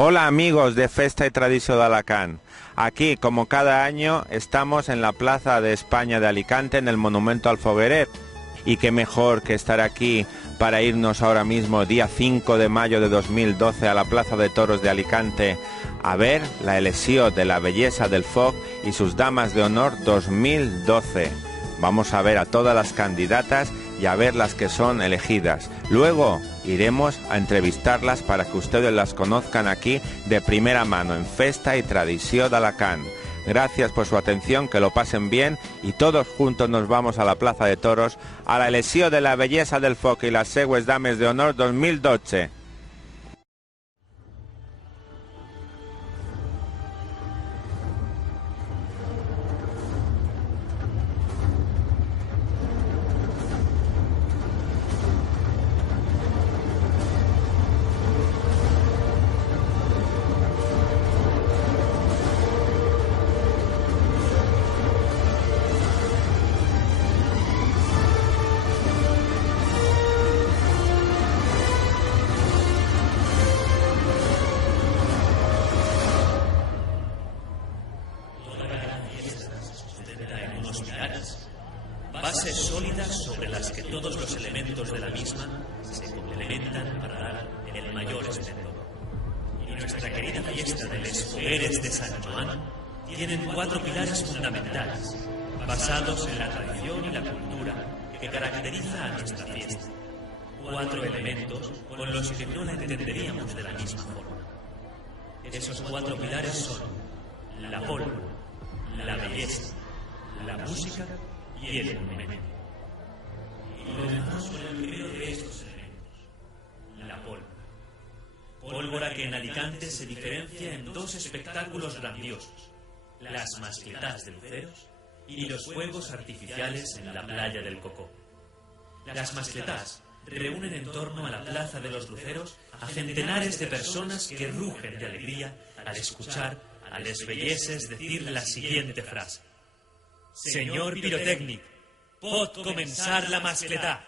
Hola amigos de Festa y Tradició d'Alacant. Aquí, como cada año, estamos en la Plaza de España de Alicante, en el Monumento al Fogueret. Y qué mejor que estar aquí para irnos ahora mismo, día 5 de mayo de 2012, a la Plaza de Toros de Alicante, a ver la elección de la belleza del foc y sus damas de honor 2012. Vamos a ver a todas las candidatas y a ver las que son elegidas. Luego iremos a entrevistarlas para que ustedes las conozcan aquí de primera mano en Festa y Tradició d'Alacant. Gracias por su atención, que lo pasen bien y todos juntos nos vamos a la Plaza de Toros a la elección de la belleza del foc y las seues dames de honor 2012. Bases sólidas sobre las que todos los elementos de la misma se complementan para dar el mayor esplendor. Y nuestra querida fiesta de Les Fogueres de San Joan tienen 4 pilares fundamentales, basados en la tradición y la cultura que caracteriza a nuestra fiesta. 4 elementos con los que no la entenderíamos de la misma forma. Esos 4 pilares son la pólvora, la belleza, la música y el monumento. Y comenzamos con el primero de estos elementos, la pólvora. Pólvora que en Alicante se diferencia en 2 espectáculos grandiosos: las mascletás de luceros y los fuegos artificiales en la playa del Cocó. Las mascletás reúnen en torno a la Plaza de los Luceros a centenares de personas que rugen de alegría al escuchar a les bellesses decir la siguiente frase: «Senyor pirotècnic, pot començar la mascletà».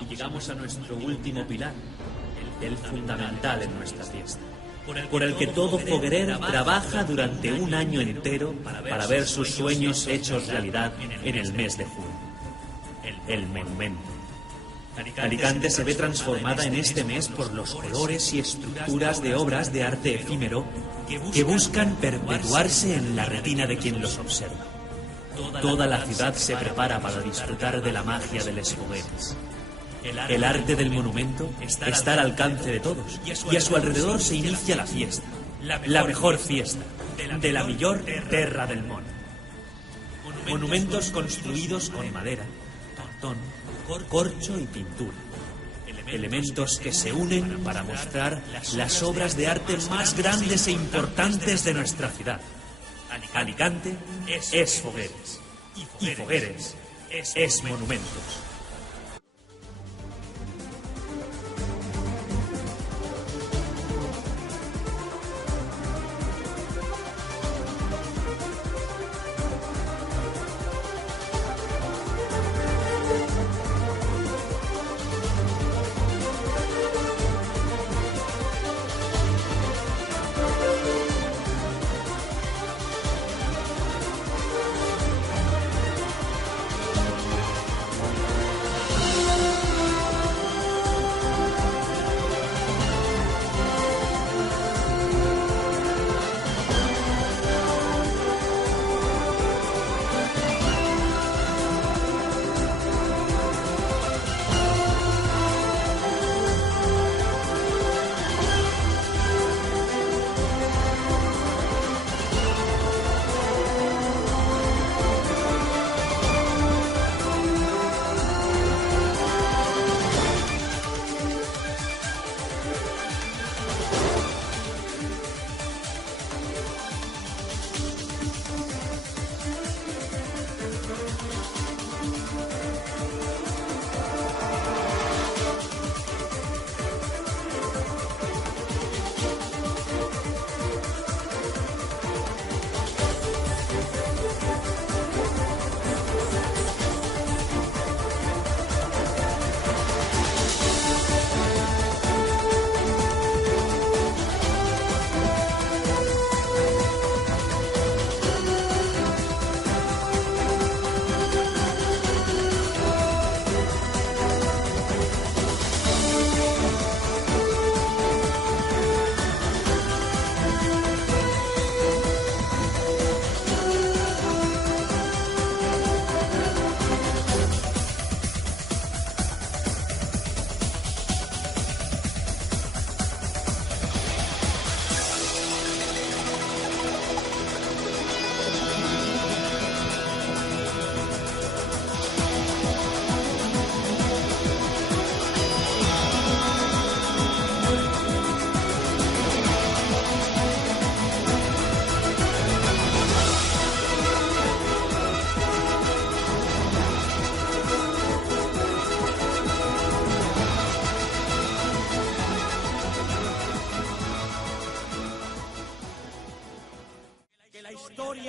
y llegamos a nuestro último pilar, el fundamental en nuestra fiesta, por el que todo foguerer trabaja durante un año entero para ver sus sueños hechos realidad en el mes de junio, el monumento. Alicante se ve transformada en este mes por los colores y estructuras de obras de arte efímero que buscan perpetuarse en la retina de quien los observa. Toda la ciudad se prepara para disfrutar de la magia de los fogueres. El arte del monumento está al alcance de todos y a su alrededor se inicia la fiesta, la mejor fiesta, de la millor terra del món. Monumentos construidos con madera, cartón, corcho y pintura. Elementos que se unen para mostrar las obras de arte más grandes e importantes de nuestra ciudad. Alicante es fogueres y fogueres es monumentos.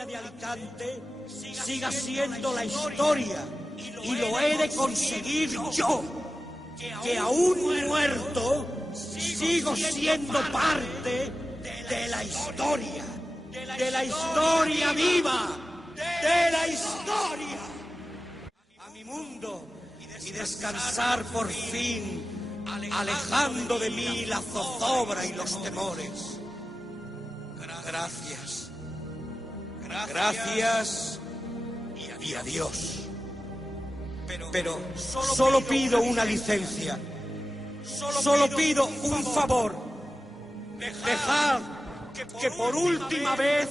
De Alicante siga siendo la historia, y lo he de conseguir yo, que aún muerto sigo siendo parte de la historia viva, de la historia. A mi mundo y descansar por fin, alejando de mí la zozobra y los temores. Gracias y adiós. Pero solo pido una licencia. Solo pido un favor. Dejad que por última vez,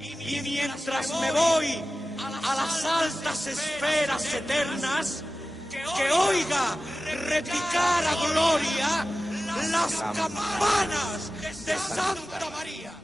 y mientras me voy a las altas esferas eternas, que oiga repicar a gloria las campanas de Santa María.